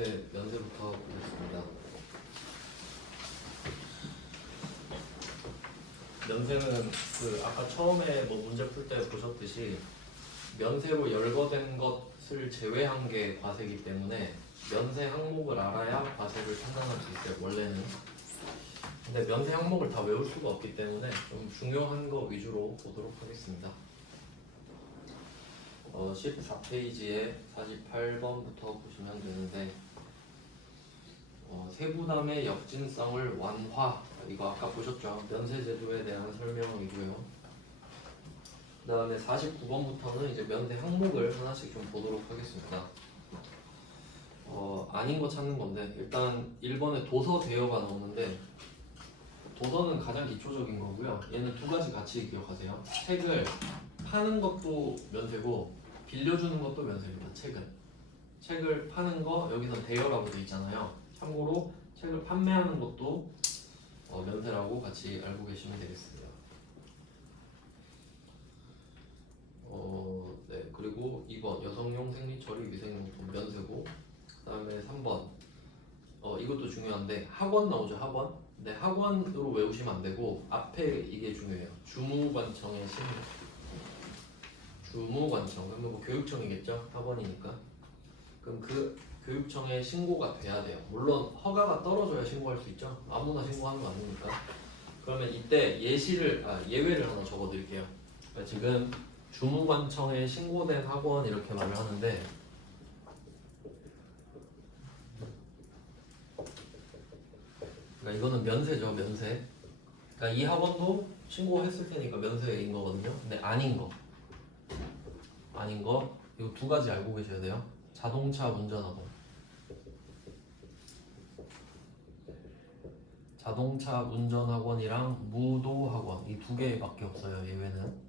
면세부터 보겠습니다. 면세는 그 아까 처음에 뭐 문제 풀 때 보셨듯이 면세로 열거된 것을 제외한 게 과세이기 때문에 면세 항목을 알아야 과세를 판단할 수 있어요. 원래는. 근데 면세 항목을 다 외울 수가 없기 때문에 좀 중요한 거 위주로 보도록 하겠습니다. 14페이지에 48번부터 보시면 되는데 세부담의 역진성을 완화, 이거 아까 보셨죠? 면세제도에 대한 설명이고요. 그 다음에 49번부터는 이제 면세 항목을 하나씩 좀 보도록 하겠습니다. 아닌 거 찾는 건데 일단 1번에 도서 대여가 나오는데 도서는 가장 기초적인 거고요. 얘는 두 가지 같이 기억하세요. 책을 파는 것도 면세고 빌려주는 것도 면세입니다. 책을 파는 거 여기서 대여라고 되어 있잖아요. 참고로 책을 판매하는 것도 면세라고 같이 알고 계시면 되겠습니다. 네, 그리고 2번 여성용 생리처리 위생용품 면세고, 그 다음에 3번 이것도 중요한데 학원 나오죠. 학원. 근데 학원으로 외우시면 안 되고 앞에 이게 중요해요. 주무관청의 신고. 주무관청 그러면 뭐 교육청이겠죠. 학원이니까. 그럼 그 교육청에 신고가 돼야 돼요. 물론 허가가 떨어져야 신고할 수 있죠. 아무나 신고하는 거 아니니까. 그러면 이때 예외를 하나 적어드릴게요. 그러니까 지금 주무관청에 신고된 학원 이렇게 말을 하는데 그러니까 이거는 면세죠. 면세. 그러니까 이 학원도 신고했을 테니까 면세인 거거든요. 근데 아닌 거 이거 두 가지 알고 계셔야 돼요. 자동차 운전학원. 자동차 운전학원이랑 무도학원 이 두 개밖에 없어요. 예외는.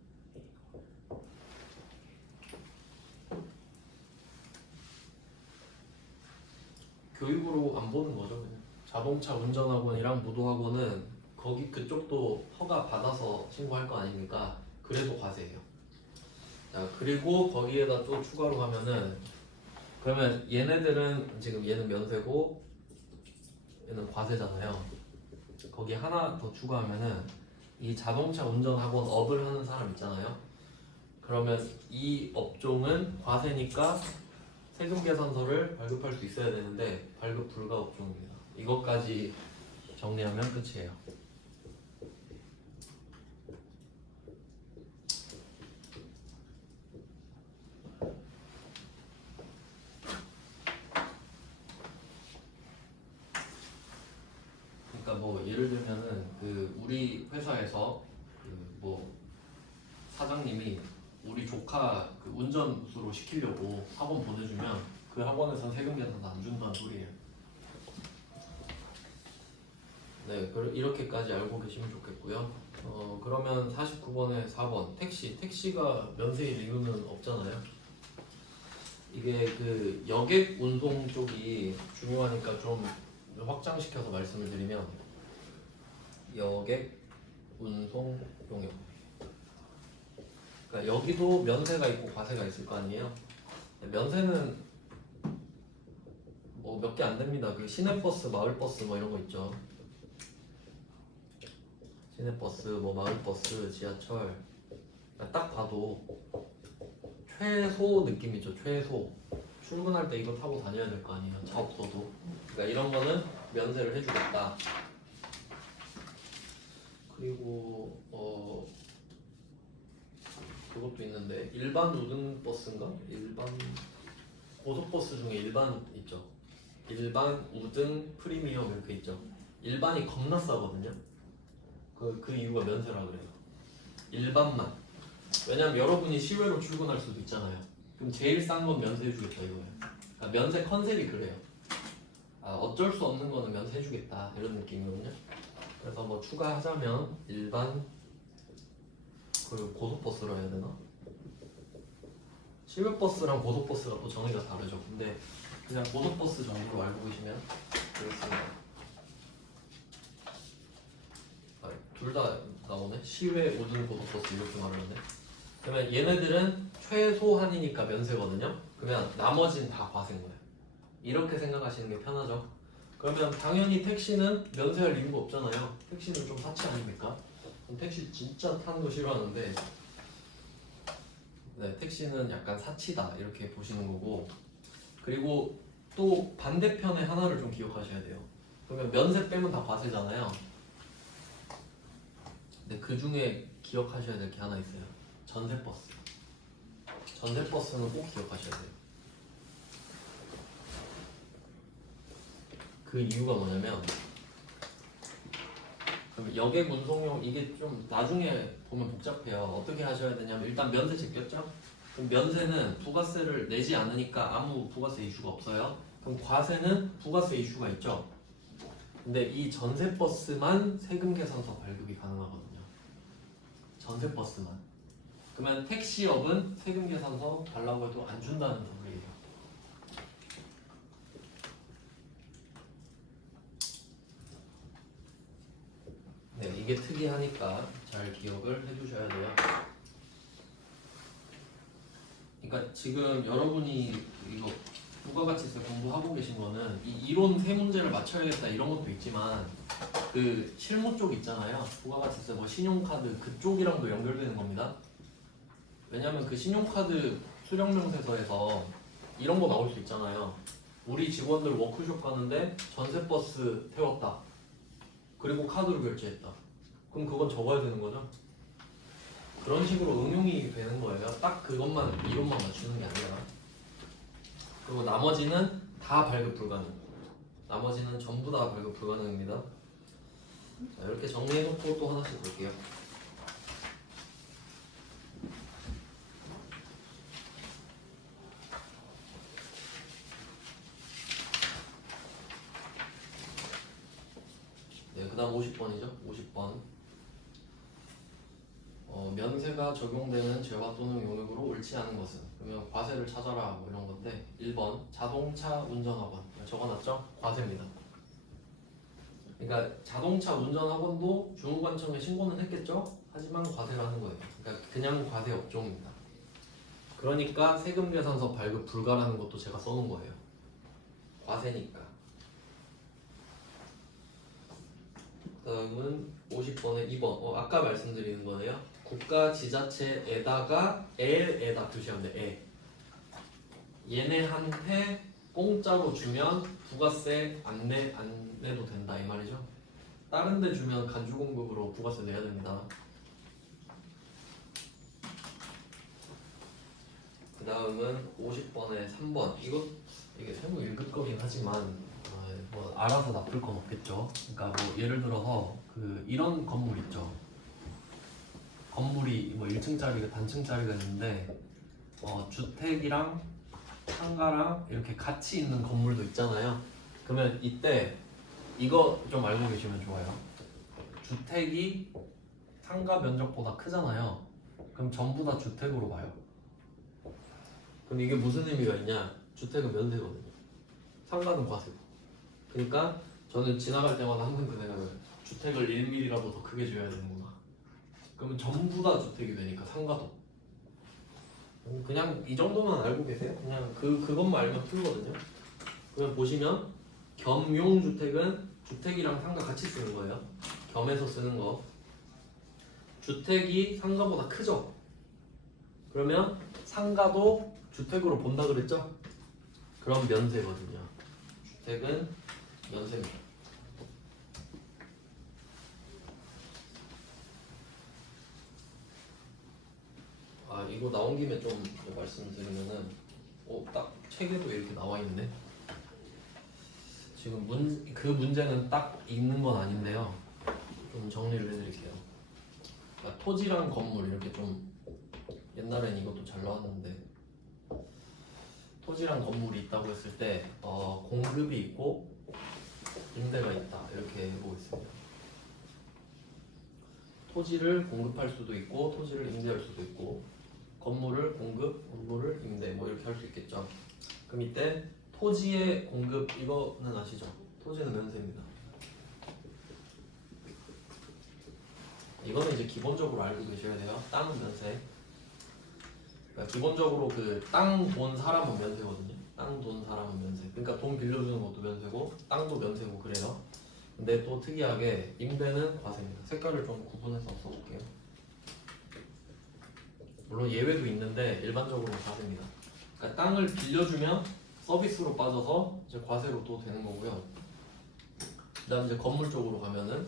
교육으로 안 보는 거죠. 그냥. 자동차 운전학원이랑 무도학원은 거기 그쪽도 허가 받아서 신고할 거 아닙니까? 그래도 과세예요. 자, 그리고 거기에다 또 추가로 하면은 그러면 얘네들은 지금 얘는 면세고 얘는 과세잖아요. 거기 하나 더 추가하면은 이 자동차 운전학원 업을 하는 사람 있잖아요. 그러면 이 업종은 과세니까 세금 계산서를 발급할 수 있어야 되는데 발급 불가 업종입니다. 이것까지 정리하면 끝이에요. 그러니까 뭐 예를 들면은 그 우리 회사에서 그 뭐 사장님이 우리 조카 그 운전수로 시키려고 학원 보내주면 그 학원에서는 세금 계산도 안 준다는 소리예요. 네, 이렇게까지 알고 계시면 좋겠고요. 그러면 49번에 4번 택시가 면세일 이유는 없잖아요. 이게 그 여객 운송 쪽이 중요하니까 좀 확장시켜서 말씀을 드리면 여객 운송 용역. 그러니까 여기도 면세가 있고 과세가 있을 거 아니에요. 면세는 뭐 몇 개 안 됩니다. 그 시내버스, 마을버스 뭐 이런 거 있죠. 시내버스, 뭐 마을버스, 지하철. 그러니까 딱 봐도 최소 느낌이죠. 최소. 출근할 때 이거 타고 다녀야 될 거 아니에요. 차 없어도. 그러니까 이런 거는 면세를 해주겠다. 그리고 그것도 있는데 일반 우등버스인가? 일반 고속버스 중에 일반 있죠. 일반 우등 프리미엄 이렇게 있죠. 일반이 겁나 싸거든요. 그 이유가 면세라 그래요. 일반만. 왜냐면 여러분이 시외로 출근할 수도 있잖아요. 그럼 제일 싼 건 면세해주겠다 이거예요. 그러니까 면세 컨셉이 그래요. 어쩔 수 없는 거는 면세해주겠다 이런 느낌이거든요. 그래서 뭐 추가하자면 일반 그리고 고속버스로 해야 되나? 시외버스랑 고속버스가 또 정의가 다르죠. 근데 그냥 고속버스 정도로 알고 계시면 되겠습니다. 둘 다 나오네. 시외 우등 고속버스 이렇게 말하는데. 그러면 얘네들은 최소한이니까 면세거든요. 그러면 나머지는 다 과세인 거예요. 이렇게 생각하시는 게 편하죠. 그러면 당연히 택시는 면세할 이유가 없잖아요. 택시는 좀 사치 아닙니까? 택시 진짜 타는 거 싫어하는데 네, 택시는 약간 사치다 이렇게 보시는 거고, 그리고 또 반대편에 하나를 좀 기억하셔야 돼요. 그러면 면세 빼면 다 과세잖아요. 근데 그 중에 기억하셔야 될 게 하나 있어요. 전세버스. 전세버스는 꼭 기억하셔야 돼요. 그 이유가 뭐냐면, 그럼 여객 운송용 이게 좀 나중에 보면 복잡해요. 어떻게 하셔야 되냐면, 일단 면세 제꼈죠? 그럼 면세는 부가세를 내지 않으니까 아무 부가세 이슈가 없어요. 그럼 과세는 부가세 이슈가 있죠. 근데 이 전세버스만 세금 계산서 발급이 가능하거든요. 전세버스만. 그러면 택시업은 세금 계산서 달라고 해도 안 준다는 소리예요. 네, 이게 특이하니까 잘 기억을 해두셔야 돼요. 그러니까 지금 여러분이 이거 부가가치세 공부하고 계신 거는 이 이론 세 문제를 맞춰야겠다 이런 것도 있지만, 그 실무 쪽 있잖아요. 부가가치세 뭐 신용카드 그쪽이랑도 연결되는 겁니다. 왜냐면 그 신용카드 수령명세서에서 이런 거 나올 수 있잖아요. 우리 직원들 워크숍 가는데 전세버스 태웠다. 그리고 카드로 결제했다. 그럼 그건 적어야 되는 거죠. 그런 식으로 응용이 되는 거예요. 딱 그것만 이론만 맞추는 게 아니라. 그리고 나머지는 다 발급 불가능. 나머지는 전부 다 발급 불가능입니다. 자, 이렇게 정리해놓고 또 하나씩 볼게요. 네, 그 다음 50번이죠. 50번. 면세가 적용되는 재화 또는 용역으로 옳지 않은 것은? 그러면 과세를 찾아라 뭐 이런 건데, 1번 자동차 운전학원 적어놨죠? 과세입니다. 그러니까 자동차 운전학원도 중후관청에 신고는 했겠죠? 하지만 과세를 하는 거예요. 그러니까 그냥 과세 업종입니다. 그러니까 세금 계산서 발급 불가라는 것도 제가 써놓은 거예요. 과세니까. 다음은 50번에 2번. 아까 말씀드리는 거예요. 국가 지자체에다가 에다 표시하면 돼. 얘네한테 공짜로 주면 부가세 안 내도 된다 이 말이죠. 다른 데 주면 간주 공급으로 부가세 내야 됩니다. 그 다음은 50번에 3번. 이게 세모 읽을 거긴 하지만 뭐 알아서 나쁠 건 없겠죠. 그러니까 뭐 예를 들어서 이런 건물 있죠. 건물이 뭐 1층짜리가 단층짜리가 있는데 주택이랑 상가랑 이렇게 같이 있는 건물도 있잖아요. 그러면 이때 이거 좀 알고 계시면 좋아요. 주택이 상가 면적보다 크잖아요. 그럼 전부 다 주택으로 봐요. 그럼 이게 무슨 의미가 있냐? 주택은 면세거든요. 상가는 과세고. 그러니까 저는 지나갈 때마다 항상 그 생각을, 주택을 1mm라도 더 크게 줘야 되는구나. 그러면 전부 다 주택이 되니까 상가도. 그냥 이 정도만 알고 계세요. 그냥 그것만 알면 풀거든요. 그냥 보시면 겸용주택은 주택이랑 상가 같이 쓰는 거예요. 겸해서 쓰는 거. 주택이 상가보다 크죠? 그러면 상가도 주택으로 본다 그랬죠? 그럼 면세거든요. 주택은 면세입니다. 이거 나온 김에 좀 말씀드리면은 딱 책에도 이렇게 나와 있네. 지금 그 문제는 딱 읽는 건 아닌데요. 좀 정리를 해드릴게요. 그러니까 토지랑 건물 이렇게 좀 옛날엔 이것도 잘 나왔는데, 토지랑 건물이 있다고 했을 때 공급이 있고 임대가 있다 이렇게 보고 있습니다. 토지를 공급할 수도 있고 토지를 임대할 수도 있고, 건물을 공급, 건물을 임대 뭐 이렇게 할 수 있겠죠. 그럼 이때 토지의 공급 이거는 아시죠? 토지는 면세입니다. 이거는 이제 기본적으로 알고 계셔야 돼요. 땅은 면세. 그러니까 기본적으로 그 땅 본 사람은 면세거든요. 땅 돈 사람은 면세. 그러니까 돈 빌려주는 것도 면세고 땅도 면세고 그래요. 근데 또 특이하게 임대는 과세입니다. 색깔을 좀 구분해서 써볼게요. 물론 예외도 있는데 일반적으로 과세입니다. 그러니까 땅을 빌려주면 서비스로 빠져서 이제 과세로 또 되는 거고요. 그다음 이제 건물 쪽으로 가면은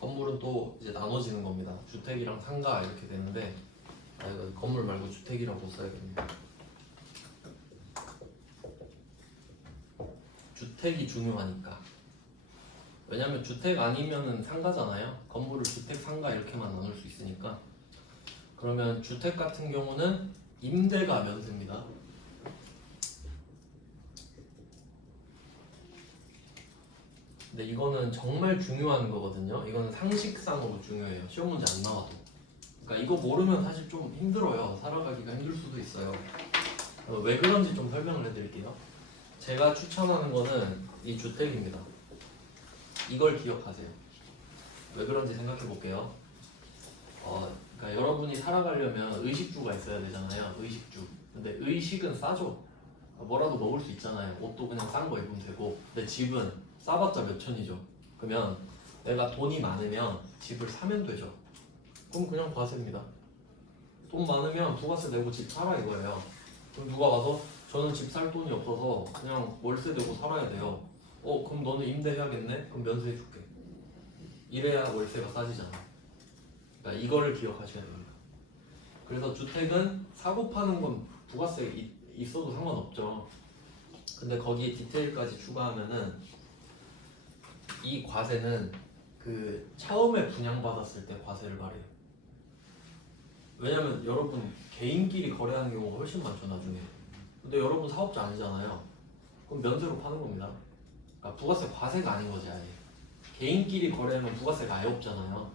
건물은 또 이제 나눠지는 겁니다. 주택이랑 상가 이렇게 되는데 이거 건물 말고 주택이라고 써야겠네요. 주택이 중요하니까. 왜냐면 주택 아니면은 상가잖아요. 건물을 주택, 상가 이렇게만 나눌 수 있으니까. 그러면 주택 같은 경우는 임대가 면세입니다. 근데 이거는 정말 중요한 거거든요. 이거는 상식상으로 중요해요. 시험 문제 안 나와도. 그러니까 이거 모르면 사실 좀 힘들어요. 살아가기가 힘들 수도 있어요. 왜 그런지 좀 설명을 해드릴게요. 제가 추천하는 거는 이 주택입니다. 이걸 기억하세요. 왜 그런지 생각해 볼게요. 그러니까 여러분이 살아가려면 의식주가 있어야 되잖아요. 의식주. 근데 의식은 싸죠. 뭐라도 먹을 수 있잖아요. 옷도 그냥 싼 거 입으면 되고. 근데 집은 싸봤자 몇 천이죠. 그러면 내가 돈이 많으면 집을 사면 되죠. 그럼 그냥 과세입니다. 돈 많으면 부가세 내고 집 사라 이거예요. 그럼 누가 와서 저는 집 살 돈이 없어서 그냥 월세 내고 살아야 돼요. 그럼 너는 임대해야겠네? 그럼 면세해 줄게. 이래야 월세가 싸지잖아. 그러니까 이거를 기억하셔야 됩니다. 그래서 주택은 사고 파는 건 부가세 있어도 상관없죠. 근데 거기에 디테일까지 추가하면은 이 과세는 그 처음에 분양받았을 때 과세를 말해요. 왜냐면 여러분 개인끼리 거래하는 경우가 훨씬 많죠 나중에. 근데 여러분 사업자 아니잖아요. 그럼 면세로 파는 겁니다. 그러니까 부가세 과세가 아닌 거지 아예. 개인끼리 거래하면 부가세가 아예 없잖아요.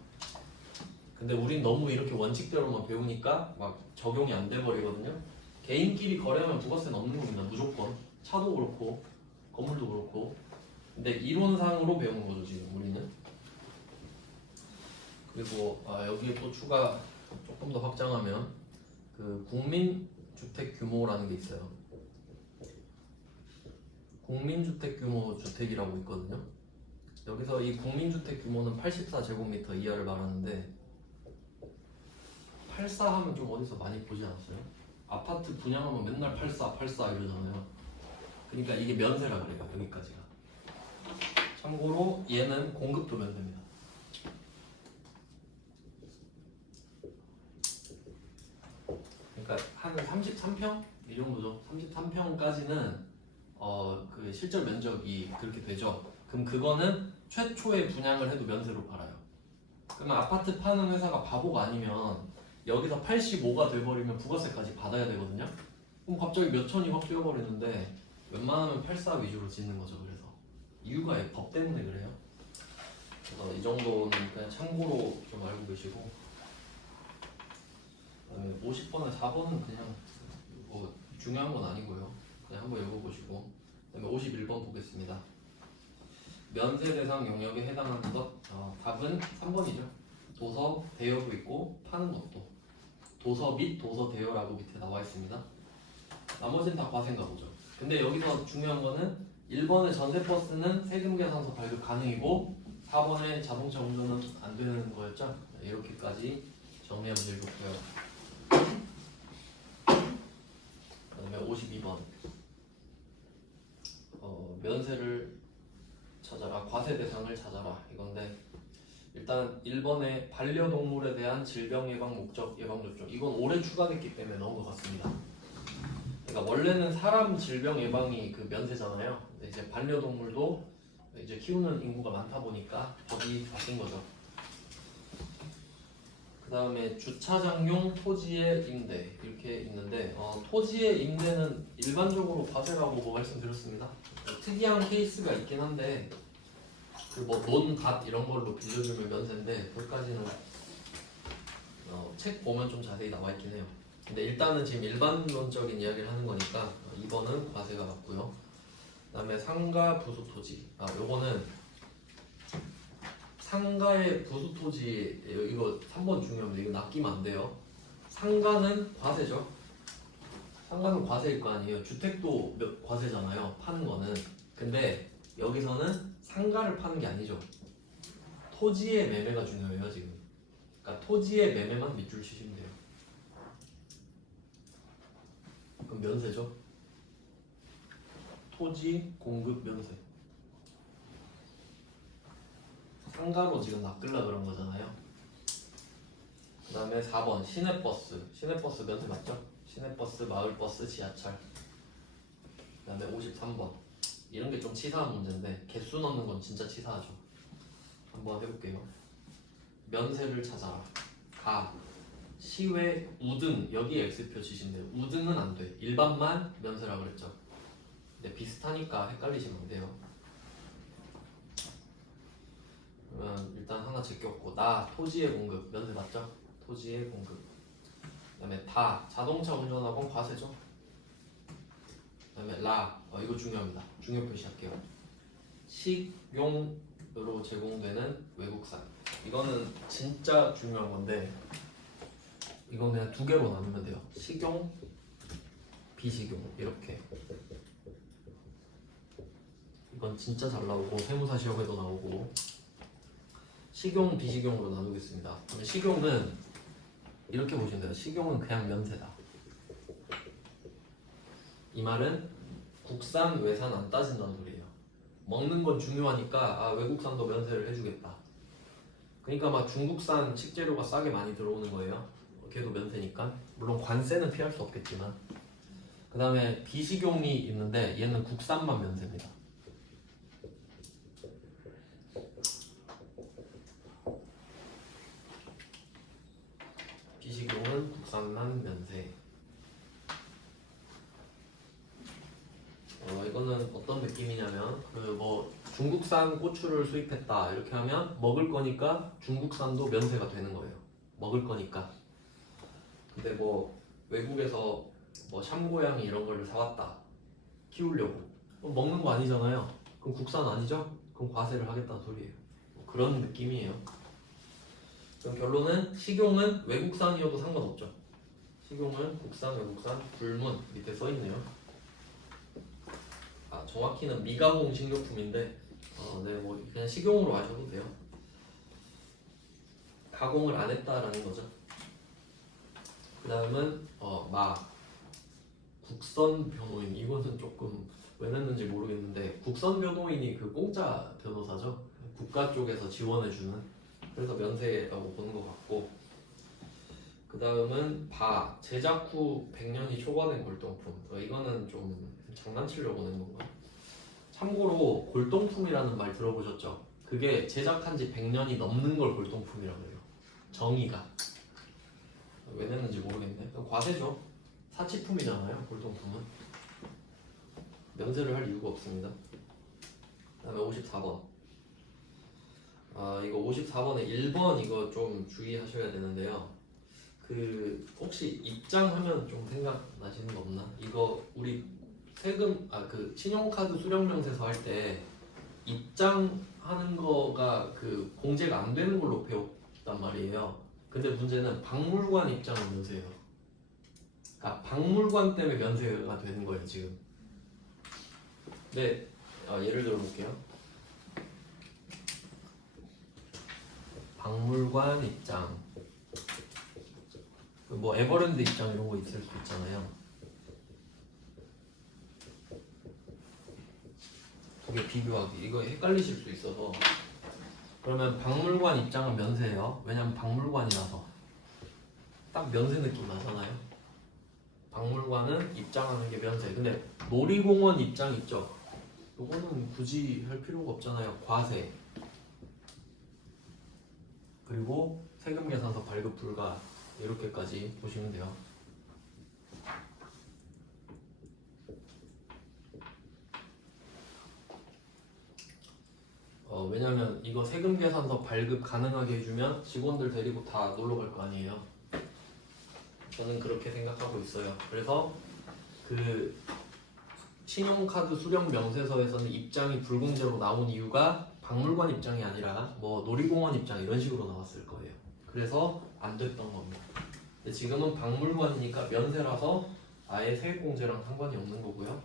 근데 우린 너무 이렇게 원칙대로만 배우니까 막 적용이 안 돼 버리거든요. 개인끼리 거래하면 부가세는 없는 겁니다. 무조건. 차도 그렇고 건물도 그렇고. 근데 이론상으로 배우는 거죠 지금 우리는. 그리고 여기에 또 추가 조금 더 확장하면 그 국민주택 규모라는 게 있어요. 국민주택 규모 주택이라고 있거든요. 여기서 이 국민주택 규모는 84제곱미터 이하를 말하는데 84 하면 좀 어디서 많이 보지 않았어요? 아파트 분양하면 맨날 84, 84 이러잖아요. 그러니까 이게 면세라 그래요. 여기까지가. 참고로 얘는 공급도 면세입니다. 그러니까 한 33평? 이 정도죠. 33평까지는 그 실질 면적이 그렇게 되죠. 그럼 그거는 최초에 분양을 해도 면세로 팔아요. 그러면 아파트 파는 회사가 바보가 아니면 여기서 85가 돼버리면 부가세까지 받아야 되거든요. 그럼 갑자기 몇 천이 확 뛰어버리는데 웬만하면 84 위주로 짓는 거죠. 그래서 이유가 법 때문에 그래요. 그래서 이 정도는 그냥 참고로 좀 알고 계시고, 그다음에 50번에 4번은 그냥 뭐 중요한 건 아니고요. 그냥 한번 읽어보시고, 그다음에 51번 보겠습니다. 면세 대상 영역에 해당하는 것, 답은 3번이죠. 도서, 대여도 있고 파는 것도 도서 및 도서 대여라고 밑에 나와 있습니다. 나머지는 다 과세인가 보죠. 근데 여기서 중요한 거는 1번의 전세버스는 세금 계산서 발급 가능이고 4번의 자동차 운전은 안 되는 거였죠. 이렇게까지 정리하면 될 좋고요. 그다음에 52번 면세를 찾아라, 과세 대상을 찾아라 이건데, 일단 1번에 반려동물에 대한 질병 예방 목적 예방 접종, 이건 올해 추가됐기 때문에 넣은 것 같습니다. 그러니까 원래는 사람 질병 예방이 그 면세잖아요. 근데 이제 반려동물도 이제 키우는 인구가 많다 보니까 법이 바뀐 거죠. 그 다음에 주차장용 토지의 임대 이렇게 있는데, 토지의 임대는 일반적으로 과세라고 뭐 말씀드렸습니다. 특이한 케이스가 있긴 한데 그 뭐 논, 밭 이런 걸로 빌려주면 면세인데 그것까지는 책 보면 좀 자세히 나와 있긴 해요. 근데 일단은 지금 일반론적인 이야기를 하는 거니까 2번은 과세가 맞고요. 그 다음에 상가 부수 토지, 요거는 상가의 부수 토지, 이거 3번 중요합니다. 이거 낚이면 안 돼요. 상가는 과세죠. 상가는 과세일 거 아니에요. 주택도 과세잖아요. 파는 거는. 근데 여기서는 상가를 파는 게 아니죠. 토지의 매매가 중요해요 지금. 그러니까 토지의 매매만 밑줄 치시면 돼요. 그럼 면세죠. 토지 공급 면세. 상가로 지금 낚으려 그런 거잖아요. 그 다음에 4번 시내버스. 시내버스 면세 맞죠? 시내버스, 마을버스, 지하철. 그 다음에 53번 이런 게 좀 치사한 문제인데 개수 넣는 건 진짜 치사하죠. 한번 해볼게요. 면세를 찾아라. 가, 시외, 우등. 여기 X표 치신대요. 우등은 안 돼. 일반만 면세라 그랬죠. 근데 비슷하니까 헷갈리시면 안 돼요. 그러면 일단 하나 제꼈고 나 토지의 공급 면세 맞죠? 토지의 공급. 그다음에 다 자동차 운전학원 과세죠. 그다음에 라 이거 중요합니다. 중요 표시할게요. 식용으로 제공되는 외국산. 이거는 진짜 중요한 건데 이건 그냥 두 개로 나누면 돼요. 식용, 비식용 이렇게. 이건 진짜 잘 나오고 세무사 시험에도 나오고. 식용, 비식용으로 나누겠습니다. 그러면 식용은 이렇게 보시면 돼요. 식용은 그냥 면세다. 이 말은 국산, 외산 안 따진다는 소리예요. 먹는 건 중요하니까 외국산도 면세를 해주겠다. 그러니까 막 중국산 식재료가 싸게 많이 들어오는 거예요. 걔도 면세니까. 물론 관세는 피할 수 없겠지만. 그 다음에 비식용이 있는데 얘는 국산만 면세입니다. 비식용은 국산만 면세. 이거는 어떤 느낌이냐면 뭐 중국산 고추를 수입했다 이렇게 하면 먹을 거니까 중국산도 면세가 되는 거예요. 먹을 거니까. 근데 뭐 외국에서 뭐 샴고양이 이런 거를 사왔다 키우려고 먹는 거 아니잖아요. 그럼 국산 아니죠? 그럼 과세를 하겠다는 소리예요. 뭐 그런 느낌이에요. 그럼 결론은 식용은 외국산이어도 상관없죠. 식용은 국산, 외국산, 불문 밑에 써있네요. 정확히는 미가공 식료품인데 네, 뭐 그냥 식용으로 하셔도 돼요. 가공을 안 했다라는 거죠. 그 다음은 국선 변호인. 이것은 조금 왜 냈는지 모르겠는데 국선 변호인이 그 공짜 변호사죠. 국가 쪽에서 지원해주는. 그래서 면세라고 보는 것 같고. 그 다음은 제작 후 100년이 초과된 골동품. 이거는 좀 장난치려고 낸 건가? 참고로 골동품이라는 말 들어보셨죠? 그게 제작한 지 100년이 넘는 걸 골동품이라고 해요. 정의가. 왜 냈는지 모르겠네. 과세죠. 사치품이잖아요. 골동품은. 면세를 할 이유가 없습니다. 그 다음에 54번. 이거 54번에 1번 이거 좀 주의하셔야 되는데요. 혹시 입장하면 좀 생각나시는 거 없나? 이거 우리 세금 신용카드 수령명세서 할 때 입장하는 거가 공제가 안 되는 걸로 배웠단 말이에요. 근데 문제는 박물관 입장은 면세예요. 그러니까 박물관 때문에 면세가 되는 거예요 지금. 네, 예를 들어 볼게요. 박물관 입장. 뭐 에버랜드 입장 이런 거 있을 수 있잖아요. 두 개 비교하기. 이거 헷갈리실 수 있어서. 그러면 박물관 입장은 면세예요. 왜냐면 박물관이라서. 딱 면세 느낌 나잖아요. 박물관은 입장하는 게 면세. 근데 놀이공원 입장 있죠? 요거는 굳이 할 필요가 없잖아요. 과세. 그리고 세금 계산서 발급 불가. 이렇게까지 보시면 돼요. 왜냐면 이거 세금 계산서 발급 가능하게 해주면 직원들 데리고 다 놀러 갈 거 아니에요. 저는 그렇게 생각하고 있어요. 그래서 신용카드 수령 명세서에서는 입장이 불공제로 나온 이유가 박물관 입장이 아니라 뭐 놀이공원 입장 이런 식으로 나왔을 거예요. 그래서 안 됐던 겁니다. 근데 지금은 박물관이니까 면세라서 아예 세액공제랑 상관이 없는 거고요.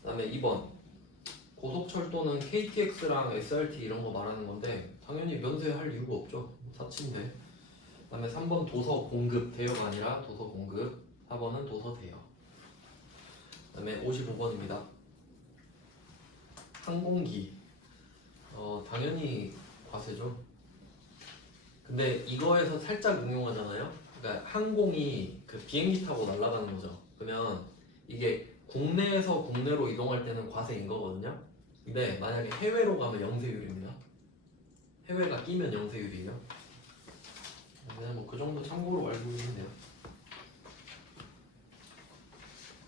그 다음에 2번 고속철도는 KTX랑 SRT 이런 거 말하는 건데 당연히 면세할 이유가 없죠. 사치인데. 그 다음에 3번 도서 공급 대여가 아니라 도서 공급. 4번은 도서 대여. 그 다음에 55번입니다. 항공기 당연히 과세죠. 근데 이거에서 살짝 응용하잖아요. 그러니까 항공이 그 비행기 타고 날아가는 거죠. 그러면 이게 국내에서 국내로 이동할 때는 과세인 거거든요. 근데 만약에 해외로 가면 영세율입니다. 해외가 끼면 영세율이에요. 그냥 뭐 그 정도 참고로 알고 있는데요.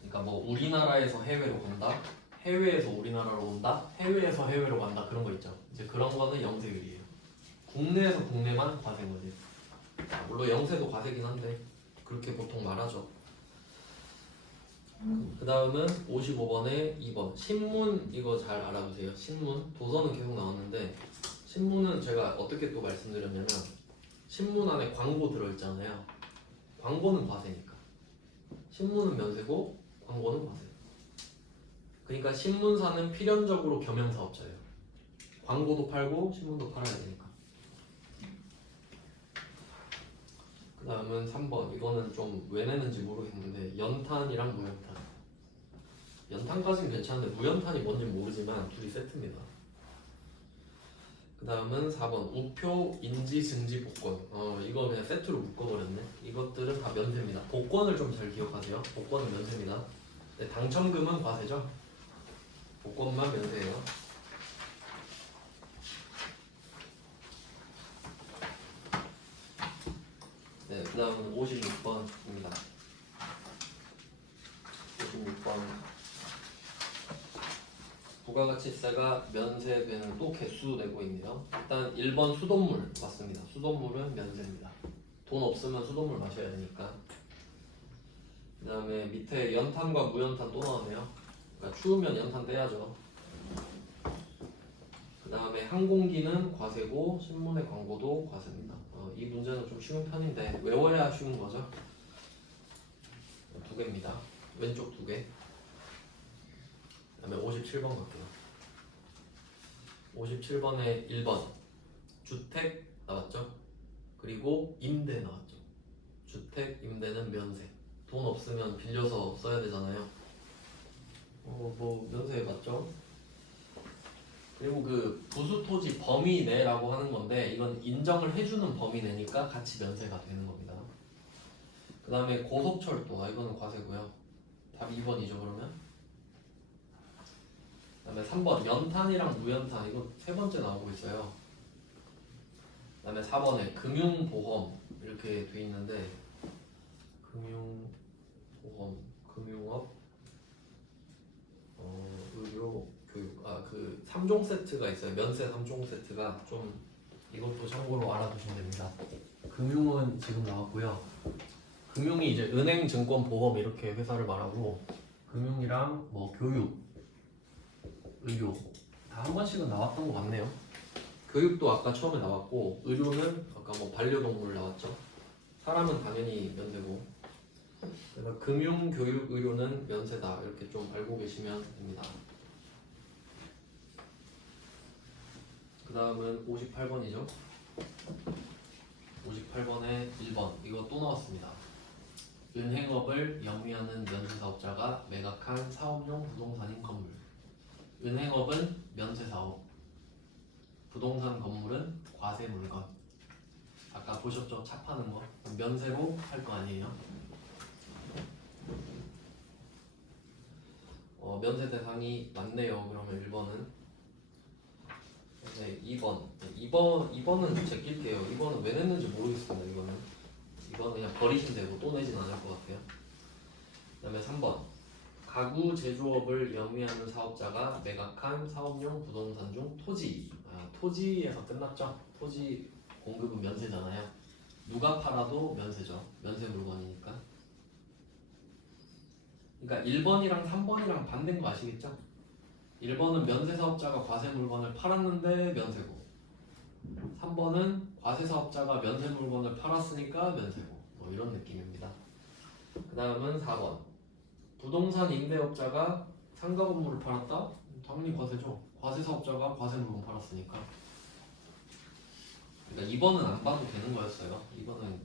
그러니까 뭐 우리나라에서 해외로 간다, 해외에서 우리나라로 온다, 해외에서 해외로 간다 그런 거 있죠. 이제 그런 거는 영세율이에요. 국내에서 국내만 과세인 거지. 물론 영세도 과세긴 한데 그렇게 보통 말하죠. 그 다음은 55번에 2번 신문. 이거 잘 알아두세요. 신문. 도서는 계속 나왔는데 신문은 제가 어떻게 또 말씀드렸냐면 신문 안에 광고 들어있잖아요. 광고는 과세니까 신문은 면세고 광고는 과세. 그러니까 신문사는 필연적으로 겸용사업자예요. 광고도 팔고 신문도 팔아야 되니까. 그 다음은 3번. 이거는 좀 왜 내는지 모르겠는데 연탄이랑 무연탄. 연탄까지는 괜찮은데 무연탄이 뭔지 모르지만 둘이 세트입니다. 그 다음은 4번 우표, 인지, 증지, 복권. 이거 그냥 세트로 묶어버렸네. 이것들은 다 면세입니다. 복권을 좀 잘 기억하세요. 복권은 면세입니다. 네, 당첨금은 과세죠. 복권만 면세예요. 네, 그 다음은 56번입니다. 56번 부가가치세가 면세되는 또 개수 내고 있네요. 일단 1번 수돗물 맞습니다. 수돗물은 면세입니다. 돈 없으면 수돗물 마셔야 되니까. 그 다음에 밑에 연탄과 무연탄 또 나왔네요. 그러니까 추우면 연탄 떼야죠. 그 다음에 항공기는 과세고 신문의 광고도 과세입니다. 이 문제는 좀 쉬운 편인데 외워야 쉬운 거죠. 두 개입니다. 왼쪽 두 개. 그 다음에 57번 갈게요. 57번에 1번 주택 나왔죠. 그리고 임대 나왔죠. 주택, 임대는 면세. 돈 없으면 빌려서 써야 되잖아요. 뭐 면세 맞죠? 그리고 그 부수토지 범위내라고 하는 건데 이건 인정을 해주는 범위내니까 같이 면세가 되는 겁니다. 그 다음에 고속철도. 이거는 과세고요. 답 2번이죠 그러면. 그 다음에 3번 연탄이랑 무연탄. 이거 세 번째 나오고 있어요. 그 다음에 4번에 금융보험 이렇게 돼 있는데 금융보험, 금융업, 의료, 교육. 그 3종 세트가 있어요. 면세 3종 세트가 좀 이것도 참고로 알아두시면 됩니다. 금융은 지금 나왔고요. 금융이 이제 은행, 증권, 보험 이렇게 회사를 말하고 금융이랑 뭐 교육, 의료 다 한 번씩은 나왔던 것 같네요. 교육도 아까 처음에 나왔고 의료는 아까 뭐 반려동물 나왔죠. 사람은 당연히 면세고. 그래서 금융, 교육, 의료는 면세다 이렇게 좀 알고 계시면 됩니다. 그 다음은 58번이죠. 58번에 1번. 이거 또 나왔습니다. 은행업을 영위하는 면세사업자가 매각한 사업용 부동산인 건물. 은행업은 면세사업, 부동산 건물은 과세물건. 아까 보셨죠? 차 파는 거 면세로 할 거 아니에요. 면세 대상이 맞네요. 그러면 1번은. 네, 2번은 제낄게요. 2번은 왜 냈는지 모르겠습니다. 이거는 그냥 버리시면 되고 또 내진 않을 것 같아요. 그 다음에 3번 가구 제조업을 영위하는 사업자가 매각한 사업용 부동산 중 토지. 토지에서 끝났죠. 토지 공급은 면세잖아요. 누가 팔아도 면세죠. 면세 물건이니까. 그러니까 1번이랑 3번이랑 반대인 거 아시겠죠? 1번은 면세사업자가 과세 물건을 팔았는데 면세고, 3번은 과세사업자가 면세 물건을 팔았으니까 면세고, 뭐 이런 느낌입니다. 그 다음은 4번. 부동산 임대업자가 상가 건물을 팔았다? 당연히 과세죠. 과세 사업자가 과세 물건 팔았으니까. 그러니까 2번은 안 봐도 되는 거였어요. 2번은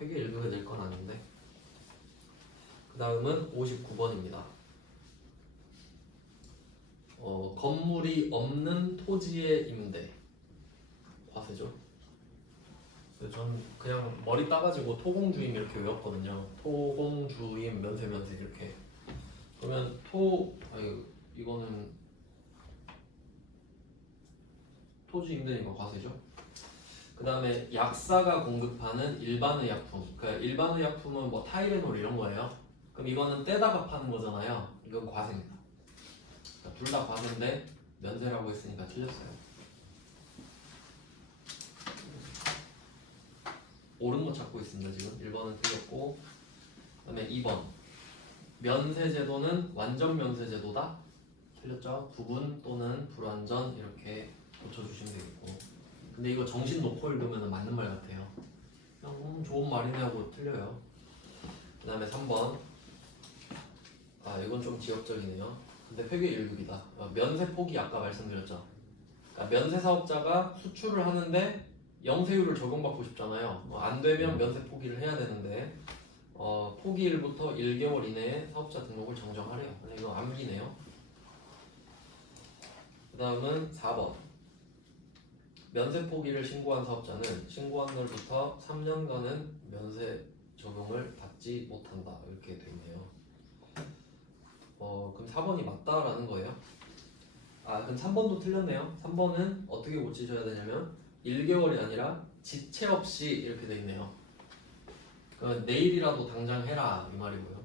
회계 읽어야 될 건 아닌데. 그 다음은 59번입니다. 건물이 없는 토지의 임대. 과세죠. 그래서 전 그냥 머리 따가지고 토공주임 이렇게 외웠거든요. 토공주임 면세 이렇게. 그러면 이거는 토지 임대니까 과세죠. 그 다음에 약사가 공급하는 일반의약품. 그러니까 일반의약품은 뭐 타이레놀 이런 거예요. 그럼 이거는 떼다가 파는 거잖아요. 이건 과세입니다. 그러니까 둘 다 과세인데 면세라고 했으니까 틀렸어요. 옳은 거 찾고 있습니다. 지금 1번은 틀렸고, 그 다음에 2번 면세제도는 완전 면세제도다? 틀렸죠? 부분 또는 불완전 이렇게 고쳐주시면 되겠고, 근데 이거 정신 놓고 읽으면 맞는 말 같아요. 그냥 좋은 말이네 하고 틀려요. 그 다음에 3번. 이건 좀 지역적이네요. 근데 회계 1급이다. 면세 포기 아까 말씀드렸죠. 그러니까 면세 사업자가 수출을 하는데 영세율을 적용받고 싶잖아요. 안 되면 면세 포기를 해야 되는데 포기일부터 1개월 이내에 사업자 등록을 정정하래요. 근데 이거 암기네요. 그 다음은 4번. 면세 포기를 신고한 사업자는 신고한 날부터 3년간은 면세 적용을 받지 못한다. 이렇게 돼 있네요. 그럼 4번이 맞다라는 거예요. 그럼 3번도 틀렸네요. 3번은 어떻게 고치셔야 되냐면 1개월이 아니라 지체 없이 이렇게 돼 있네요. 그러니까 내일이라도 당장 해라 이 말이고요.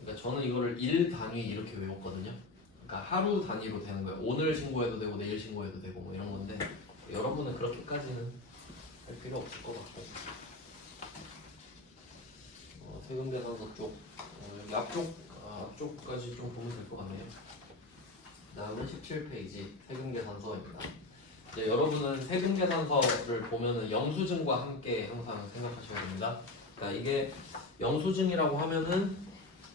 그러니까 저는 이거를 일 단위 이렇게 외웠거든요. 그러니까 하루 단위로 되는 거예요. 오늘 신고해도 되고 내일 신고해도 되고 뭐 이런 건데 여러분은 그렇게까지는 할 필요 없을 것 같고. 세금계산서 쪽 여기 앞쪽까지 좀 보면 될 것 같네요. 다음은 17페이지 세금계산서입니다. 이제 여러분은 세금계산서를 보면은 영수증과 함께 항상 생각하셔야 됩니다. 그러니까 이게 영수증이라고 하면은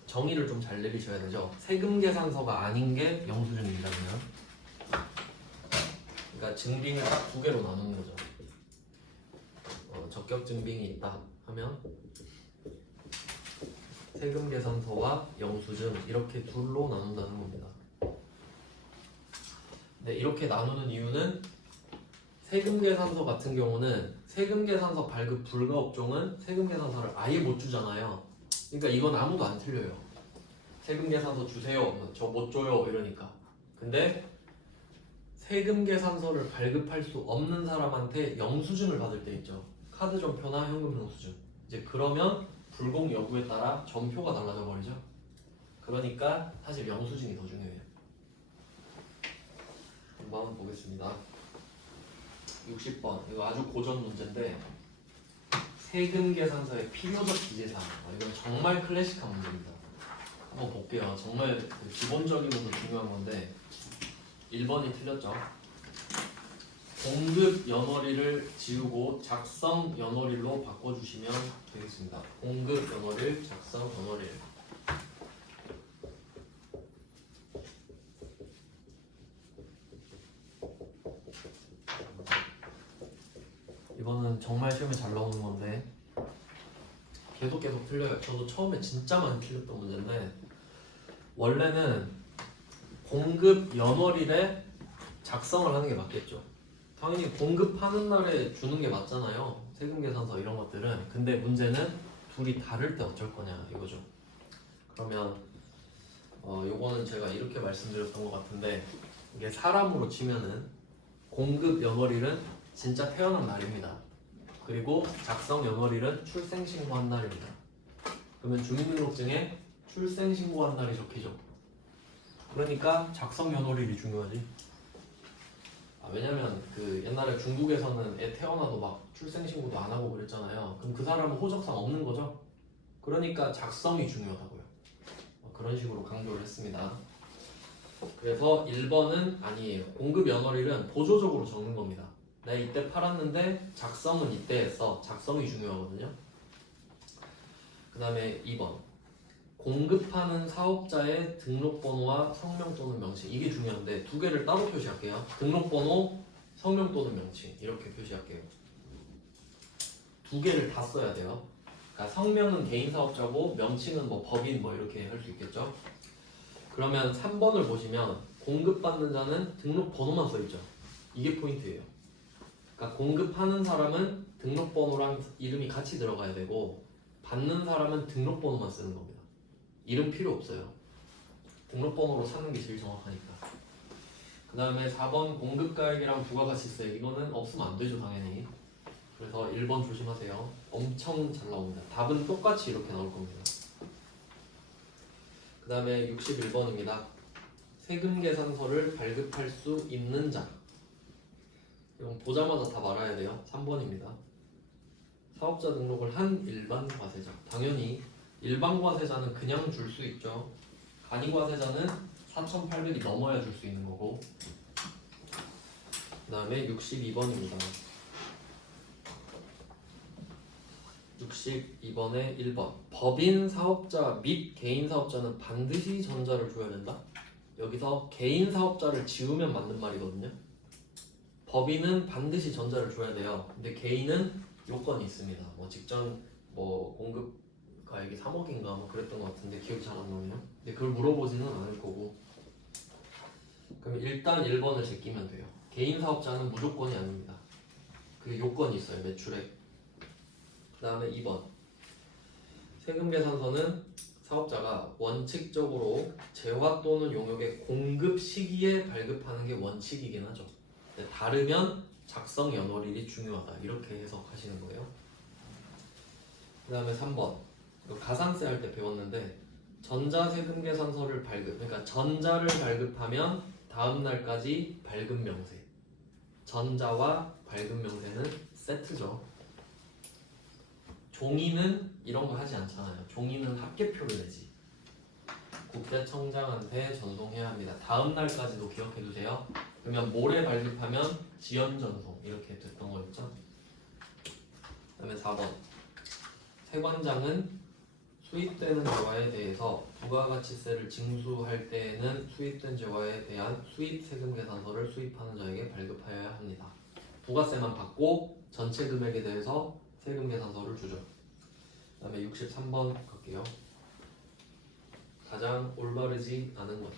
정의를 좀 잘 내리셔야 되죠. 세금계산서가 아닌 게 영수증입니다. 그러니까 증빙을 딱 두 개로 나누는 거죠. 적격 증빙이 있다 하면 세금계산서와 영수증 이렇게 둘로 나눈다는 겁니다. 네, 이렇게 나누는 이유는 세금계산서 같은 경우는 세금계산서 발급 불가 업종은 세금계산서를 아예 못 주잖아요. 그러니까 이건 아무도 안 틀려요. 세금계산서 주세요. 저 못 줘요. 이러니까. 근데 세금계산서를 발급할 수 없는 사람한테 영수증을 받을 때 있죠. 카드 전표나 현금 영수증. 이제 그러면 불공 여부에 따라 전표가 달라져 버리죠. 그러니까 사실 영수증이 더 중요해요. 한번 보겠습니다. 60번. 이거 아주 고전 문제인데 세금계산서의 필요적 기재사항. 이건 정말 클래식한 문제입니다. 한번 볼게요. 정말 기본적이면서 중요한 건데 1번이 틀렸죠. 공급 연월일을 지우고 작성 연월일로 바꿔주시면 되겠습니다. 공급 연월일, 작성 연월일. 이거는 정말 시험에 잘 나오는 건데 계속 틀려요. 저도 처음에 진짜 많이 틀렸던 문제인데 원래는 공급 연월일에 작성을 하는 게 맞겠죠. 당연히 공급하는 날에 주는 게 맞잖아요. 세금계산서 이런 것들은. 근데 문제는 둘이 다를 때 어쩔 거냐 이거죠. 그러면 요거는 제가 이렇게 말씀드렸던 것 같은데 이게 사람으로 치면은 공급 연월일은 진짜 태어난 날입니다. 그리고 작성 연월일은 출생신고한 날입니다. 그러면 주민등록증에 출생신고한 날이 적히죠. 그러니까 작성 연월일이 중요하지. 왜냐면 그 옛날에 중국에서는 애 태어나도 막 출생신고도 안 하고 그랬잖아요. 그럼 그 사람은 호적상 없는 거죠. 그러니까 작성이 중요하다고요. 그런 식으로 강조를 했습니다. 그래서 1번은 아니에요. 공급 연월일은 보조적으로 적는 겁니다. 내가 이때 팔았는데 작성은 이때 했어. 작성이 중요하거든요. 그 다음에 2번 공급하는 사업자의 등록번호와 성명 또는 명칭. 이게 중요한데 두 개를 따로 표시할게요. 등록번호, 성명 또는 명칭 이렇게 표시할게요. 두 개를 다 써야 돼요. 그러니까 성명은 개인 사업자고 명칭은 뭐 법인 뭐 이렇게 할 수 있겠죠. 그러면 3번을 보시면 공급받는 자는 등록번호만 써있죠. 이게 포인트예요. 그러니까 공급하는 사람은 등록번호랑 이름이 같이 들어가야 되고 받는 사람은 등록번호만 쓰는 겁니다. 이름 필요 없어요. 등록번호로 찾는 게 제일 정확하니까. 그 다음에 4번 공급가액이랑 부가가치세. 이거는 없으면 안 되죠 당연히. 그래서 1번 조심하세요. 엄청 잘 나옵니다. 답은 똑같이 이렇게 나올 겁니다. 그 다음에 61번입니다. 세금 계산서를 발급할 수 있는 자. 이건 보자마자 다 말아야 돼요. 3번입니다. 사업자 등록을 한 일반 과세자. 당연히 일반 과세자는 그냥 줄 수 있죠. 간이 과세자는 4,800이 넘어야 줄 수 있는 거고. 그 다음에 62번입니다. 62번에 1번 법인 사업자 및 개인 사업자는 반드시 전자를 줘야 된다. 여기서 개인 사업자를 지우면 맞는 말이거든요. 법인은 반드시 전자를 줘야 돼요. 근데 개인은 요건이 있습니다. 뭐 직전 뭐 공급 가액이 3억인가 뭐 그랬던 것 같은데 기억이 잘 안 나네요. 근데 그걸 물어보지는 않을 거고. 그럼 일단 1번을 제끼면 돼요. 개인 사업자는 무조건이 아닙니다. 그 요건이 있어요. 매출액. 그 다음에 2번 세금 계산서는 사업자가 원칙적으로 재화 또는 용역의 공급 시기에 발급하는 게 원칙이긴 하죠. 근데 다르면 작성 연월일이 중요하다. 이렇게 해석하시는 거예요. 그 다음에 3번 가산세 할 때 배웠는데 전자세금 계산서를 발급, 그러니까 전자를 발급하면 다음 날까지 발급 명세. 전자와 발급 명세는 세트죠. 종이는 이런 거 하지 않잖아요. 종이는 합계표를 내지. 국세청장한테 전송해야 합니다. 다음 날까지도 기억해 두세요. 그러면 모레 발급하면 지연 전송 이렇게 됐던 거였죠. 그다음에 4번 세관장은 수입되는 재화에 대해서 부가가치세를 징수할 때에는 수입된 재화에 대한 수입세금 계산서를 수입하는 자에게 발급하여야 합니다. 부가세만 받고 전체 금액에 대해서 세금 계산서를 주죠. 그 다음에 63번 갈게요. 가장 올바르지 않은 것.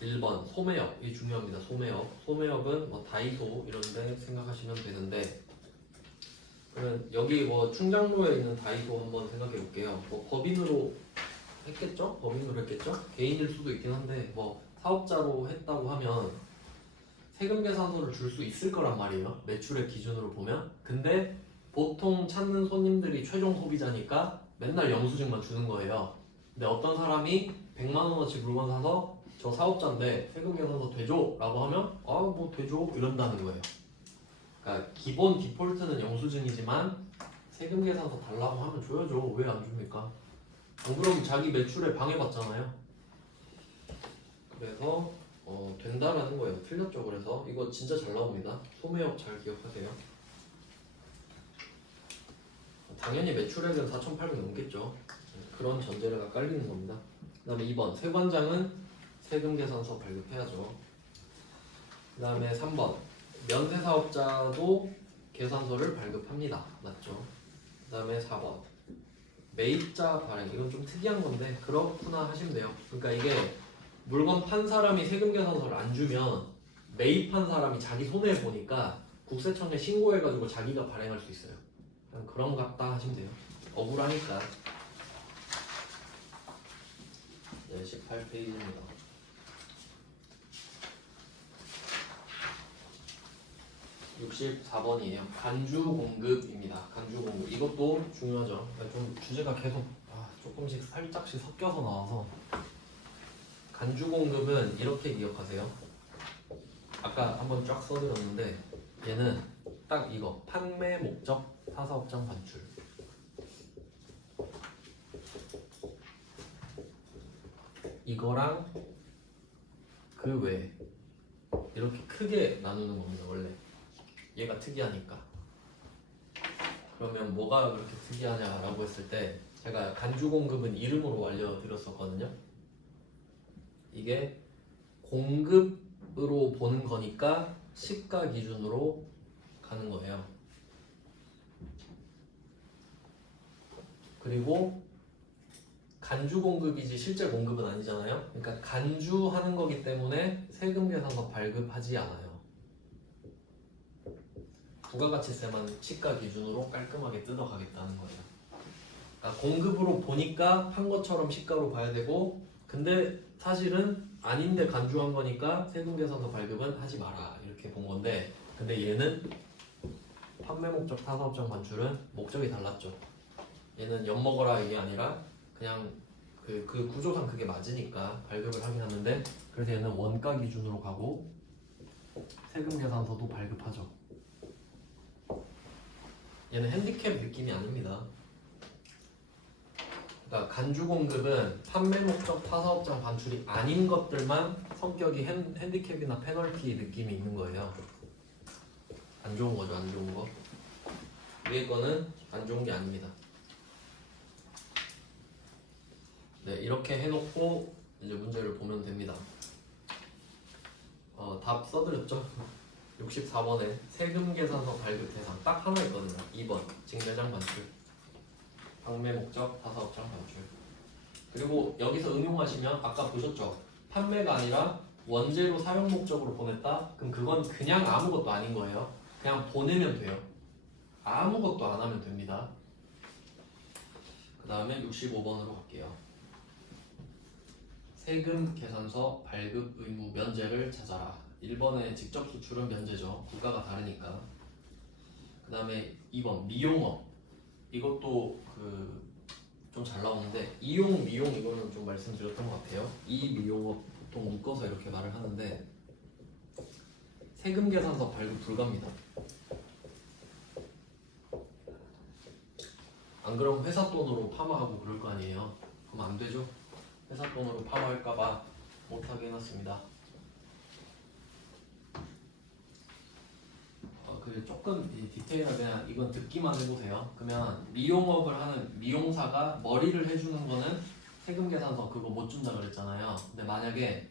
1번 소매업. 이게 중요합니다. 소매업. 소매업은 뭐 다이소 이런 데 생각하시면 되는데, 그러면 여기 뭐 충장로에 있는 다이소 한번 생각해 볼게요. 뭐 법인으로 했겠죠? 법인으로 했겠죠? 개인일 수도 있긴 한데 뭐 사업자로 했다고 하면 세금 계산서를 줄 수 있을 거란 말이에요. 매출액 기준으로 보면. 근데 보통 찾는 손님들이 최종 소비자니까 맨날 영수증만 주는 거예요. 근데 어떤 사람이 100만 원어치 물건 사서 저 사업자인데 세금 계산서 되죠? 라고 하면 아 뭐 되죠? 이런다는 거예요. 그러니까 기본 디폴트는 영수증이지만 세금 계산서 달라고 하면 줘야죠. 왜 안 줍니까? 안 그러면 자기 매출에 방해받잖아요. 그래서 된다라는 거예요. 틀렸죠. 그래서 이거 진짜 잘 나옵니다. 소매업 잘 기억하세요. 당연히 매출액은 4,800 넘겠죠. 그런 전제가 깔리는 겁니다. 그 다음에 2번 세관장은 세금 계산서 발급해야죠. 그 다음에 3번 면세사업자도 계산서를 발급합니다. 맞죠? 그 다음에 4번 매입자 발행. 이건 좀 특이한 건데 그렇구나 하시면 돼요. 그러니까 이게 물건 판 사람이 세금 계산서를 안 주면 매입한 사람이 자기 손해 보니까 국세청에 신고해가지고 자기가 발행할 수 있어요. 그냥 그런 것 같다 하시면 돼요. 억울하니까. 네, 18페이지입니다. (64번이에요) 간주 공급입니다. 간주 공급. 이것도 중요하죠. 좀 주제가 계속 조금씩 살짝씩 섞여서 나와서. 간주 공급은 이렇게 기억하세요. 아까 한번 쫙 써드렸는데 얘는 딱 이거 판매 목적 타사업장 반출. 이거랑 그 외에 이렇게 크게 나누는 겁니다. 원래 얘가 특이하니까. 그러면 뭐가 그렇게 특이하냐라고 했을 때 제가 간주 공급은 이름으로 알려드렸었거든요. 이게 공급으로 보는 거니까 시가 기준으로 가는 거예요. 그리고 간주 공급이지 실제 공급은 아니잖아요. 그러니까 간주하는 거기 때문에 세금 계산서 발급하지 않아요. 부가가치세만 시가 기준으로 깔끔하게 뜯어가겠다는 거예요. 그러니까 공급으로 보니까 한 것처럼 시가로 봐야 되고, 근데 사실은 아닌데 간주한 거니까 세금 계산서 발급은 하지 마라 이렇게 본 건데, 근데 얘는 판매 목적 타사업장 반출은 목적이 달랐죠. 얘는 엿먹어라 이게 아니라 그냥 그 구조상 그게 맞으니까 발급을 하긴 하는데, 그래서 얘는 원가 기준으로 가고 세금 계산서도 발급하죠. 얘는 핸디캡 느낌이 아닙니다. 그러니까 간주 공급은 판매 목적 타사업장 반출이 아닌 것들만 성격이 핸디캡이나 페널티 느낌이 있는 거예요. 안 좋은 거죠, 안 좋은 거. 위에 거는 안 좋은 게 아닙니다. 네, 이렇게 해놓고 이제 문제를 보면 됩니다. 답 써드렸죠? 64번에 세금 계산서 발급 대상 딱 하나 있거든요. 2번 직매장 반출, 판매 목적 타사업장 반출. 그리고 여기서 응용하시면 아까 보셨죠? 판매가 아니라 원재료 사용 목적으로 보냈다? 그럼 그건 그냥 아무것도 아닌 거예요. 그냥 보내면 돼요. 아무것도 안 하면 됩니다. 그 다음에 65번으로 갈게요. 세금 계산서 발급 의무 면제를 찾아라. 1번에 직접 수출은 면제죠. 국가가 다르니까. 그 다음에 2번 미용업. 이것도 좀 잘 나오는데 이용, 미용 이거는 좀 말씀드렸던 것 같아요. 이 미용업 보통 묶어서 이렇게 말을 하는데 세금 계산서 발급 불가입니다. 안 그러면 회사 돈으로 파마하고 그럴 거 아니에요. 그럼 안 되죠. 회사 돈으로 파마할까봐 못하게 해놨습니다. 조금 디테일하게 그냥 이건 듣기만 해보세요. 그러면 미용업을 하는 미용사가 머리를 해주는 거는 세금 계산서 그거 못 준다 그랬잖아요. 근데 만약에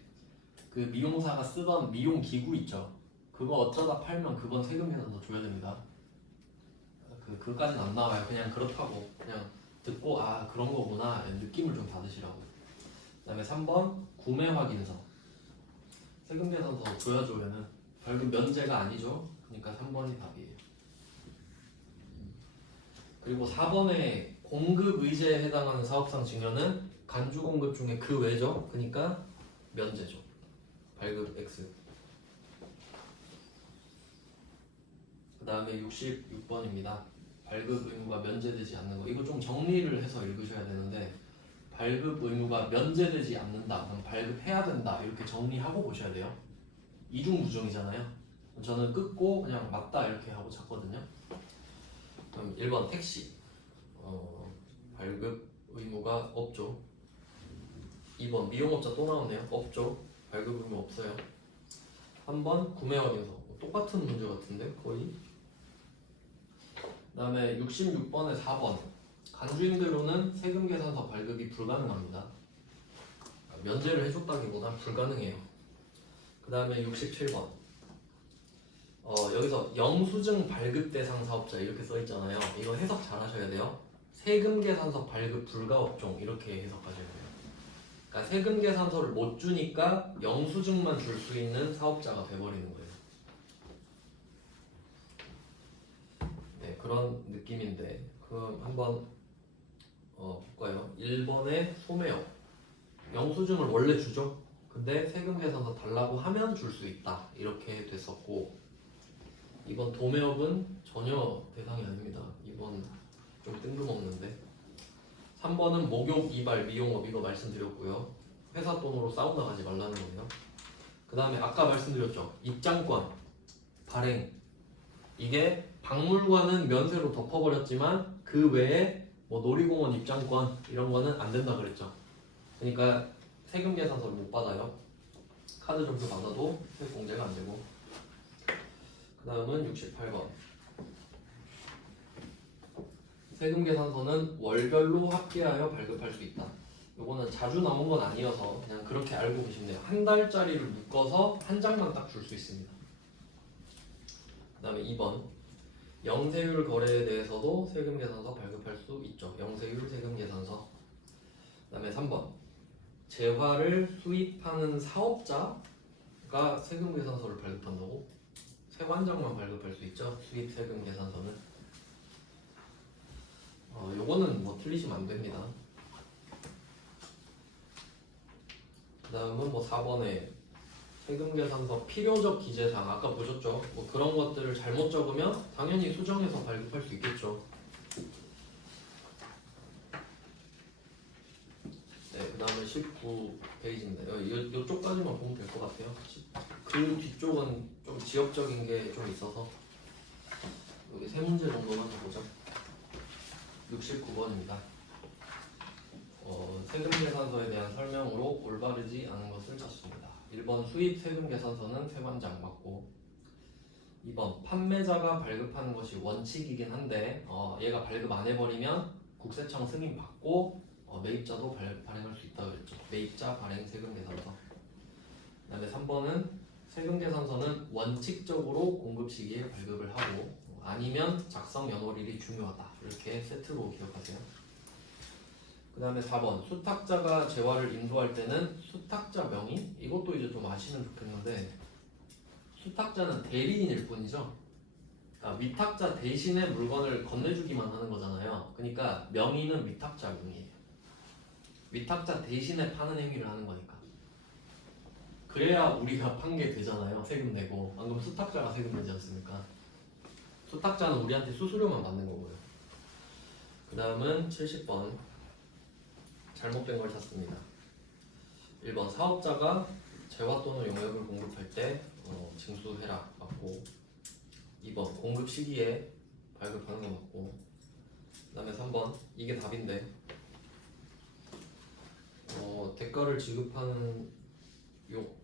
그 미용사가 쓰던 미용 기구 있죠. 그거 어쩌다 팔면 그건 세금 계산서 줘야 됩니다. 그까지는 안 나와요. 그냥 그렇다고 그냥 듣고 아 그런 거구나 느낌을 좀 받으시라고. 그 다음에 3번 구매 확인서. 세금 계산서 줘야죠. 얘는 발급 면제가 아니죠. 그러니까 3번이 답이에요. 그리고 4번에 공급 의제에 해당하는 사업상 증여는 간주 공급 중에 그 외죠. 그러니까 면제죠. 발급 X. 그 다음에 66번입니다. 발급 의무가 면제되지 않는 거. 이거 좀 정리를 해서 읽으셔야 되는데 발급 의무가 면제되지 않는다. 그럼 발급해야 된다. 이렇게 정리하고 보셔야 돼요. 이중부정이잖아요. 저는 끊고 그냥 맞다 이렇게 하고 찾거든요. 그럼 1번 택시. 발급 의무가 없죠. 2번 미용업자 또 나오네요. 없죠. 발급 의무 없어요. 3번 구매 확인서. 똑같은 문제 같은데 거의. 그 다음에 66번에 4번 간주인대로는 세금 계산서 발급이 불가능합니다. 면제를 해줬다기보단 불가능해요. 그 다음에 67번 여기서 영수증 발급 대상 사업자 이렇게 써있잖아요. 이거 해석 잘 하셔야 돼요. 세금 계산서 발급 불가 업종 이렇게 해석하셔야 돼요. 그러니까 세금 계산서를 못 주니까 영수증만 줄 수 있는 사업자가 돼버리는 거예요. 네, 그런 느낌인데 그럼 한번 볼까요? 1번에 소매업. 영수증을 원래 주죠. 근데 세금 계산서 달라고 하면 줄 수 있다. 이렇게 됐었고 2번 도매업은 전혀 대상이 아닙니다. 2번 좀 뜬금없는데 3번은 목욕, 이발, 미용업 이거 말씀드렸고요. 회사 돈으로 사우나 가지 말라는 거예요. 그 다음에 아까 말씀드렸죠. 입장권, 발행. 이게 박물관은 면세로 덮어버렸지만 그 외에 뭐 놀이공원 입장권 이런 거는 안 된다 그랬죠. 그러니까 세금 계산서를 못 받아요. 카드 점수 받아도 세액 공제가 안 되고. 그 다음은 68번. 세금계산서는 월별로 합계하여 발급할 수 있다. 요거는 자주 나온 건 아니어서 그냥 그렇게 알고 계시면 돼요. 한 달짜리를 묶어서 한 장만 딱 줄 수 있습니다. 그 다음에 2번. 영세율 거래에 대해서도 세금계산서 발급할 수 있죠. 영세율 세금계산서. 그 다음에 3번. 재화를 수입하는 사업자가 세금계산서를 발급한다고? 세관장만 발급할 수 있죠. 수입 세금계산서는. 요거는 뭐 틀리시면 안 됩니다. 그 다음은 뭐 4번에 세금계산서 필요적 기재사항 아까 보셨죠? 뭐 그런 것들을 잘못 적으면 당연히 수정해서 발급할 수 있겠죠. 네, 그 다음에 19페이지입니다. 이쪽까지만 보면 될 것 같아요. 그 뒤쪽은 좀 지역적인 게 좀 있어서 여기 세 문제 정도만 더 보자. 69번입니다. 세금계산서에 대한 설명으로 올바르지 않은 것을 찾습니다. 1번 수입 세금계산서는 세관장 맞고, 2번 판매자가 발급하는 것이 원칙이긴 한데 얘가 발급 안 해버리면 국세청 승인 받고 매입자도 발행할 수 있다고 그랬죠. 매입자 발행 세금계산서. 그 다음에 3번은 세금계산서는 원칙적으로 공급 시기에 발급을 하고 아니면 작성 연월일이 중요하다. 이렇게 세트로 기억하세요. 그 다음에 4번 수탁자가 재화를 인도할 때는 수탁자 명의? 이것도 이제 좀 아시면 좋겠는데 수탁자는 대리인일 뿐이죠. 그러니까 위탁자 대신에 물건을 건네주기만 하는 거잖아요. 그러니까 명의는 위탁자 명의예요. 위탁자 대신에 파는 행위를 하는 거니까. 그래야 우리가 판 게 되잖아요. 세금 내고. 방금 수탁자가 세금 내지 않습니까? 수탁자는 우리한테 수수료만 받는 거고요. 그 다음은 70번. 잘못된 걸 찾습니다. 1번 사업자가 재화 또는 용역을 공급할 때 징수해라 맞고, 2번 공급 시기에 발급하는 거 맞고, 그 다음에 3번 이게 답인데 대가를 지급하는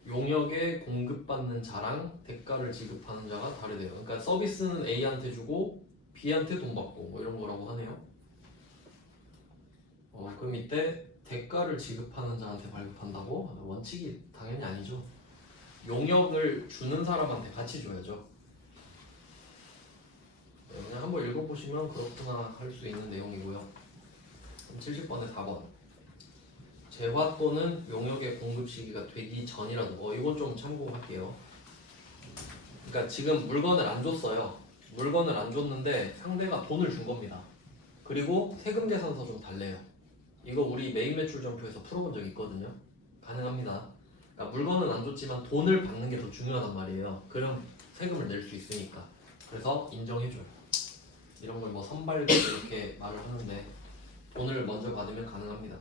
용역에 공급받는 자랑 대가를 지급하는 자가 다르대요. 그러니까 서비스는 A한테 주고 B한테 돈 받고 뭐 이런 거라고 하네요. 그럼 이때 대가를 지급하는 자한테 발급한다고? 원칙이 당연히 아니죠. 용역을 주는 사람한테 같이 줘야죠. 그냥 한번 읽어보시면 그렇구나 할 수 있는 내용이고요. 70번에 4번 재화 또는 용역의 공급 시기가 되기 전이라도 이건 좀 참고할게요. 그러니까 지금 물건을 안 줬어요. 물건을 안 줬는데 상대가 돈을 준 겁니다. 그리고 세금 계산서 좀 달래요. 이거 우리 메인 매출 점표에서 풀어본 적 있거든요. 가능합니다. 그러니까 물건은 안 줬지만 돈을 받는 게 더 중요하단 말이에요. 그럼 세금을 낼 수 있으니까. 그래서 인정해줘요. 이런 걸 뭐 선발급 이렇게 말을 하는데 돈을 먼저 받으면 가능합니다.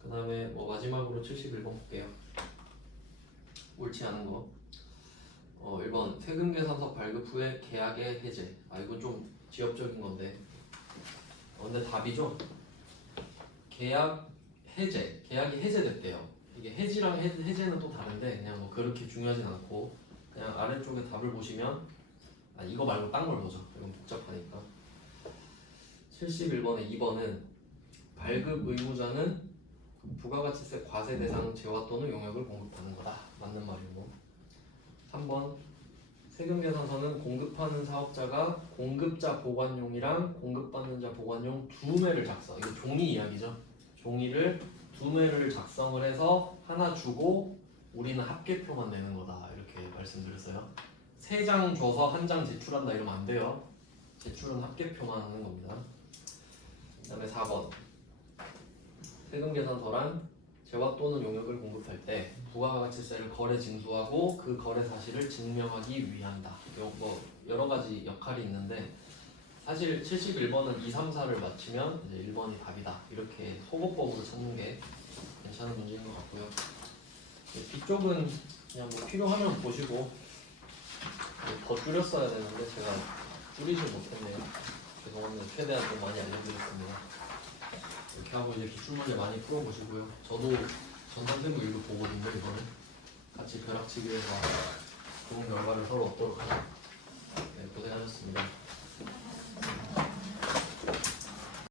그 다음에 뭐 마지막으로 71번 볼게요. 옳지 않은 거. 1번 세금계산서 발급 후에 계약의 해제. 이건 좀 지엽적인 건데 근데 답이죠. 계약 해제. 계약이 해제됐대요. 이게 해지랑 해제는 또 다른데 그냥 뭐 그렇게 중요하진 않고 그냥 아래쪽에 답을 보시면 이거 말고 딴 걸 보죠. 이건 복잡하니까. 71번에 2번은 발급 의무자는 부가가치세 과세 대상 재화 또는 용역을 공급하는 거다. 맞는 말이고. 3번 세금계산서는 공급하는 사업자가 공급자 보관용이랑 공급받는 자 보관용 두 매를 작성. 이거 종이 이야기죠. 종이를 두 매를 작성을 해서 하나 주고 우리는 합계표만 내는 거다. 이렇게 말씀드렸어요. 3장 줘서 1장 제출한다 이러면 안 돼요. 제출은 합계표만 하는 겁니다. 그 다음에 4번 세금계산서란 재화 또는 용역을 공급할 때 부가가치세를 거래 징수하고 그 거래 사실을 증명하기 위한다. 뭐 여러 가지 역할이 있는데 사실 71번은 2, 3, 4를 맞추면 이제 1번이 답이다. 이렇게 소거법으로 찾는 게 괜찮은 문제인 것 같고요. 뒤쪽은 그냥 뭐 필요하면 보시고 더 줄였어야 되는데 제가 줄이지 못했네요. 죄송합니다. 최대한 좀 많이 알려드렸습니다. 이렇게 하고 이제 기출문제 많이 풀어보시고요. 저도 전산생부 일부 보거든요. 이거는 같이 벼락치기해서 좋은 결과를 서로 얻도록 하죠. 네, 고생하셨습니다.